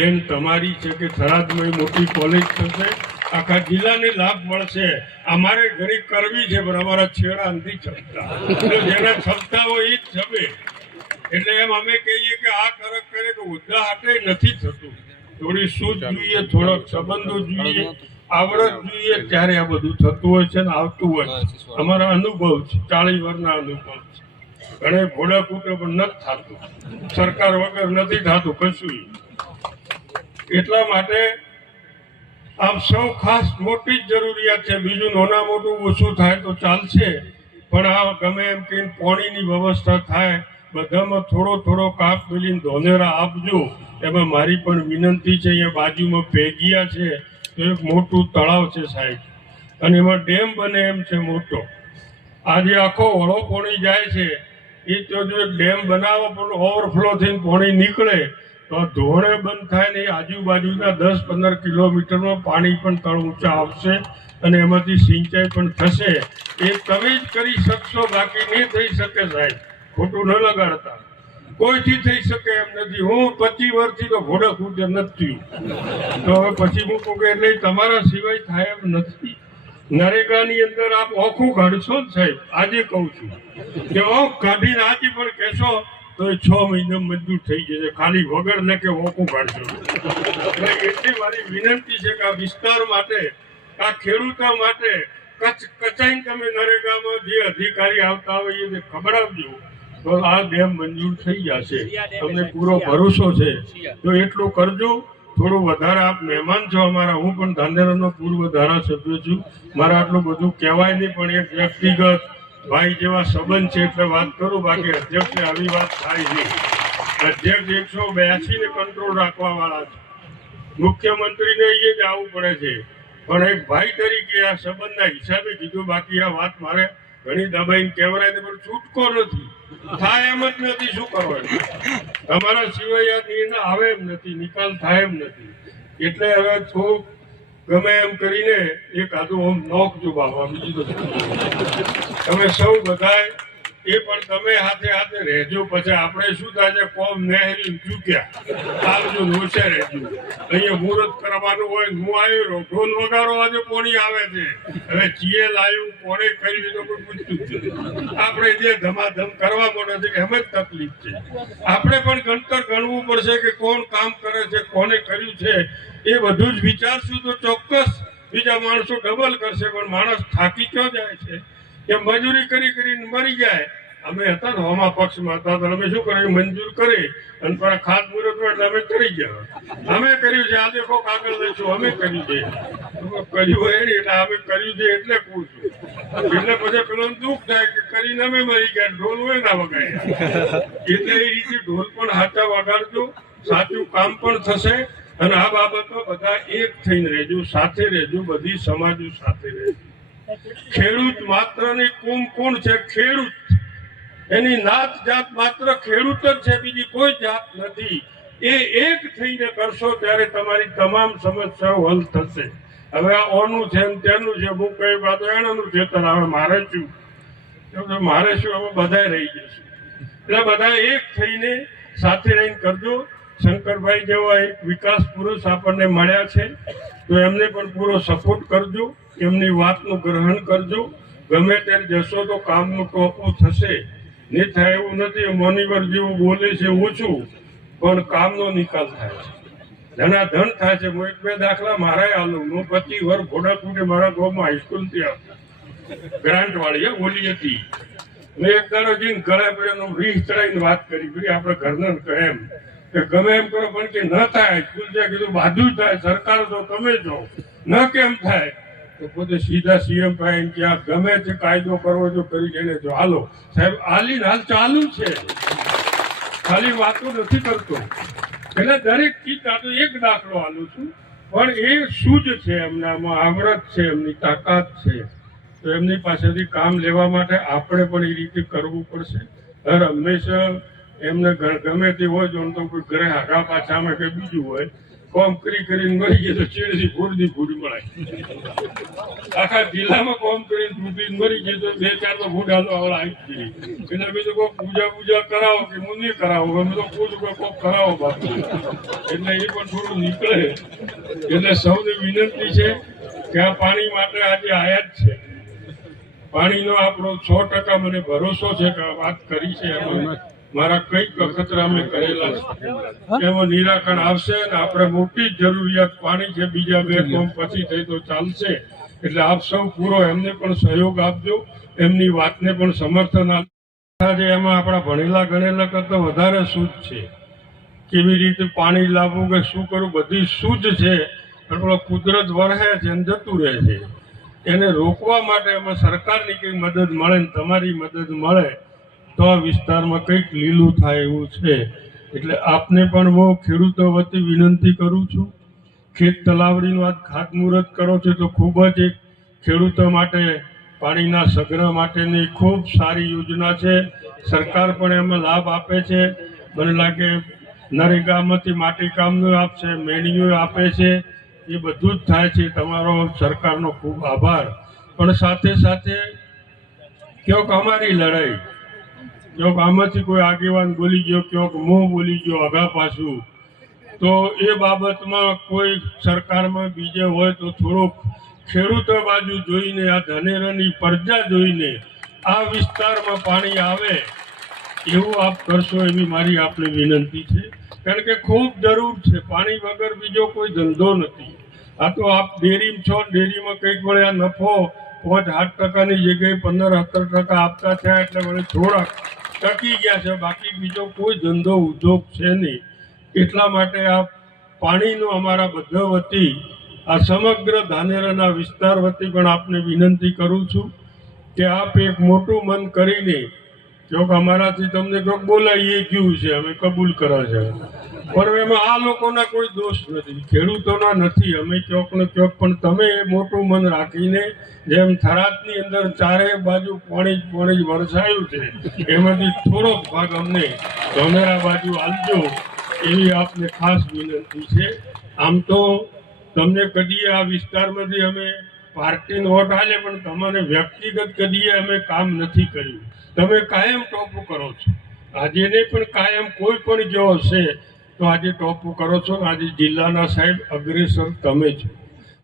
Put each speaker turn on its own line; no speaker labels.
બેન તમારી છે કે થરાદમાં મોટી કોલેજ થશે? આખા જિલ્લાને લાભ મળશે. અમારે ઘણી કરવી છે પણ અમારા છેડા નથી છપતા. જેના છપતા હોય એ જ છપે. એટલે એમ અમે કહીએ કે આ કરક કરે તો ઉદ્ધા હાટે નથી થતું. થોડી સૂઝ જોઈએ થોડોક સંબંધો જોઈએ આવડત જોઈએ ત્યારે આ બધું થતું હોય છે ને આવતું હોય છે. અમારા અનુભવ છે ચાલીસ વર્ષના અનુભવ છે. ઘણે ભોળા ફૂટે પણ નથી થતું. સરકાર વગર નથી થતું કશું એટલા માટે આપ સૌ ખાસ મોટી જ જરૂરિયાત છે. બીજું નાના મોટું ઓછું થાય તો ચાલશે, પણ આ ગમે એમ કે પાણીની વ્યવસ્થા થાય, બધામાં થોડો થોડો કાપ મિલીને ધોનેરા આપજો. એમાં મારી પણ વિનંતી છે, અહીંયા બાજુમાં પેગિયા છે એક મોટું તળાવ છે સાહેબ. અને એમાં ડેમ બને એમ છે મોટો. આજે આખો વળો પોણી જાય છે. એ તો જો ડેમ બનાવો પણ ઓવરફ્લો થઈને પાણી નીકળે તો ધોરણે બંધ થાય ને આજુબાજુના દસ પંદર કિલોમીટરમાં પાણી પણ તળ ઊંચા આવશે અને એમાંથી સિંચાઈ પણ થશે. એ તમે જ કરી શકશો, બાકી નહીં થઈ શકે સાહેબ. ખોટું ન લગાડતા. કોઈથી થઈ શકે એમ નથી. હું પચીસ વર્ષથી તો ઘોડા ખૂટે નથી. તો હવે પછી હું કહું કે એટલે તમારા સિવાય થાય એમ નથી. નરેગાની અંદર આપ ઓખું કાઢશો ને સાહેબ. આજે કહું છું. કે ઓખ કાઢીને આજે પણ કહેશો તો છ મહિના મજબૂત થઈ જશે ખાલી વગર ને કે ઓખું કાઢશો એટલે મારી વિનંતી છે કે આ વિસ્તાર માટે, આ ખેડૂતો માટે કચ્છ કચાઈને તમે નરેગામાં જે અધિકારી આવતા હોય એને ખબરાવજો. તો આ ડેમ મંજૂર થઈ જશે. તમને પૂરો ભરોસો છે. તો એટલું કરજો. થોડું વધારે આપ મહેમાન છો અમારા. હું પણ ધાંધેરાનો પૂર્વ ધારાસભ્ય છું. મારે આટલું બધું કહેવાય નહીં, પણ એક વ્યક્તિગત ભાઈ જેવા સંબંધ છે એટલે વાત કરું, બાકી અધ્યક્ષને આવી વાત થાય નહીં અધ્યક્ષ એકસો બ્યાસી ને કંટ્રોલ રાખવા વાળા છે. મુખ્યમંત્રીને એ જ આવવું પડે છે. પણ એક ભાઈ તરીકે આ સંબંધના હિસાબે કીધું, બાકી આ વાત મારે ઘણી દબાઈને કહેવાય પણ છૂટકો નથી. થાય એમ જ નથી, શું કરવાનું? તમારા સિવાય આ નિર્ણય આવે એમ નથી, નિકાલ થાય એમ નથી. એટલે હવે થોડુંક ગમે એમ કરીને એક આદુ આમ નોખજો બાબા બીજું તમે સૌ બધાય એ પણ તમે હાથે હાથે રહેજો. પછી આપણે શું થાય કોમ નહેરી ચૂક્યા. આવજો નોશે રહેજો. અહીંયા મુહૂર્ત કરવાનું હોય હું આવ્યો ઢોલ વગાડો આજે પોણી આવે છે. હવે જીએ લાવ્યું કોણે કર્યું તો કોઈ પૂછતું આપણે જે ધમાધમ કરવા માંડે છે એમ જ તકલીફ છે. આપણે પણ ગણતર ગણવું પડશે કે કોણ કામ કરે છે, કોને કર્યું છે. એ બધું જ વિચારશું તો ચોક્કસ બીજા માણસો ડબલ કરશે, પણ માણસ થાકી ક્યાં જાય છે? કે મજૂરી કરી કરીને મરી જાય. અમે હતા ને હોમા પક્ષમાં હતા, તો અમે શું કર્યું? મંજૂર કરી અને પર ખાત મુહૂર્ત એટલે અમે કરી ગયા. અમે કર્યું છે આ દેખો કાગળ લઈશું અમે કર્યું છે. કર્યું હોય નહીં એટલે અમે કર્યું છે એટલે પૂછું. એટલે પછી પેલો દુઃખ થાય કે કરીને અમે મરી ગયા ઢોલ હોય ના વગાડ્યા. એટલે એ રીતે ઢોલ પણ હાથા વગાડજો, સાચું કામ પણ થશે અને આ બાબતમાં બધા એક થઈને રહેજો, સાથે રહેજો, બધી સમાજો સાથે રહેજો. ખેડૂત માત્રની કુમ કોણ છે? ખેડૂત. એની નાત જાત માત્ર ખેડૂત જ છે, બીજી કોઈ જાત નથી. એ એક થઈને કરશો ત્યારે તમારી તમામ સમસ્યાઓ હલ થશે. હવે આ ઓનું છે ને તેનું છે. હું કઈ બાદ એનાનું ખેતર હવે મારે શું? મારે શું, હવે બધા રહી જશે. એટલે બધા એક થઈને સાથે રહીને કરજો. શંકરભાઈ જેવા એક વિકાસ પુરુષ આપણને મળ્યા છે તો એમને પણ પૂરો સપોર્ટ કરજો એમની વાતનું ગ્રહણ કરજો. ગમે ત્યારે જશો તો કામનું ટોપું થશે. નહીં થાય એવું નથી મોનિવર જેવું બોલે છે ઓછું. પણ કામનો નિકાલ થાય છે. ધના ધન થાય છે હું એક બે દાખલા મારાય આલું. હું પચીસ વર્ષ ઘોડા કુટે મારા ગામમાં હાઈસ્કૂલથી આવતા. ગ્રાન્ટ વાળી હે, હતી. મેં એક દાડો જઈને ગળે રીહ ચડાવીને વાત કરી. ભાઈ આપણે ઘરના એમ. કે ગમે એમ કરો, પણ કે ન થાય. સ્કૂલ કીધું બાધુ થાય, સરકાર તો તમે જો ન કેમ થાય? તો પોતે સીધા સીએમ ભાઈ કે આ ગમે તે કાયદો કરવો જો કરી એને જો હાલો. સાહેબ હાલી હાલ ચાલુ છે. ખાલી વાતો નથી કરતો. એટલે દરેક ચીજ તો એક દાખલો હાલું છું. પણ એ સૂઝ છે એમનામાં આવડત છે, એમની તાકાત છે. તો એમની પાસેથી કામ લેવા માટે આપણે પણ એ રીતે કરવું પડશે. હર હંમેશા એમને ગમે તે હોય જો તો કોઈ ઘરે હાકા પાછામાં કે બીજું હોય, કોમ કરી કરીને મરી ગયો તો ચીડથી ભૂરની ભૂડ મળાય આખા જિલ્લામાં કોમ કરીને તૂટીને મરી ગયો તો બે ચાર તો ફૂડ હાલો આવડે આવી જ ગઈ. એટલે તો કોઈ પૂજા પૂજા કરાવો કે હું નહીં કરાવો, અમે તો પૂછું કે કોક કરાવો બાપુ. એટલે એ પણ થોડું નીકળે. એટલે સૌને વિનંતી છે કે આ પાણી માટે આજે આયાત છે. પાણીનો આપણો સો ટકા મને ભરોસો છે કે વાત કરી છે એમાં. મારા કંઈક અખતરા અમે કરેલા છે. એમાં નિરાકરણ આવશે અને આપણે મોટી જરૂરિયાત પાણી છે, બીજા બે કોમ પછી થઈ તો ચાલશે. એટલે આપ સૌ પૂરો એમને પણ સહયોગ આપજો. એમની વાતને પણ સમર્થન આપજો. એમાં આપણા ભણેલા ગણેલા કરતા વધારે શુદ્ધ છે. કેવી રીતે પાણી લાવવું કે શું કરવું, બધી શુદ્ધ છે. પણ કુદરત વરહે છે અને જતું રહે છે. એને રોકવા માટે એમાં સરકારની કંઈ મદદ મળે ને તમારી મદદ મળે. તો આ વિસ્તારમાં કંઈક લીલું થાય એવું છે. એટલે આપને પણ હું ખેડૂતો વતી વિનંતી કરું છું. ખેત તલાવડીનું આજ ખાતમુહૂર્ત કરો છો તો ખૂબ જ એક ખેડૂતો માટે, પાણીના સંગ્રહ માટેની ખૂબ સારી યોજના છે. સરકાર પણ એમાં લાભ આપે છે. મને લાગે નરેગામાંથી માટી કામનું આપશે, મેણીઓ આપે છે. એ બધું જ થાય છે. તમારો સરકારનો ખૂબ આભાર. પણ સાથે સાથે ક્યોંક અમારી લડાઈ ક્યોંક આમાંથી કોઈ આગેવાન બોલી ગયો, ક્યોક મોં બોલી ગયો આગા પાછું, તો એ બાબતમાં કોઈ સરકારમાં બીજે હોય તો થોડોક ખેડૂતો બાજુ જોઈને, આ ધનેરાની પરજા જોઈને આ વિસ્તારમાં પાણી આવે, એવું આપ કરશો એવી મારી આપને વિનંતી છે. કારણ કે ખૂબ જરૂર છે, પાણી વગર બીજો કોઈ ધંધો નથી. આ તો આપ ડેરીમાં છો, ડેરીમાં કંઈક વળે આ નફો પાંચ આઠ ટકાની જગ્યાએ પંદર સત્તર ટકા આપતા થયા, એટલે વળે થોડાક ટકી ગયા છે. બાકી બીજો કોઈ ધંધો, ઉદ્યોગ છે નહીં. એટલા માટે આ પાણીનો અમારા બધા વતી, આ સમગ્ર ધાનેરાના વિસ્તાર વતી પણ આપને વિનંતી કરું છું કે આપ એક મોટું મન કરીને જોક અમારાથી તમને કોઈક બોલાવીએ ગયું છે, અમે કબૂલ કરા છે. પણ એમાં આ લોકોના કોઈ દોષ નથી. ખેડૂતોના નથી. અમે ચોક ને ચોક, પણ તમે એ મોટું મન રાખીને જેમ થરાદની અંદર ચારે બાજુ પાણી પાણી વરસાયું છે, એમાંથી થોડોક ભાગ અમને ધોમેરા બાજુ આપજો એવી આપને ખાસ વિનંતી છે. આમ તો તમને કદીએ આ વિસ્તારમાંથી અમે પાર્ટીનો વોટ હાલે પણ તમારે વ્યક્તિગત કદીએ અમે કામ નથી કર્યું. તમે કાયમ ટોપું કરો છો. આજે નહીં પણ કાયમ કોઈ પણ જો હશે તો આજે ટોપું કરો છો આજે જિલ્લાના સાહેબ અગ્રેસર તમે છો.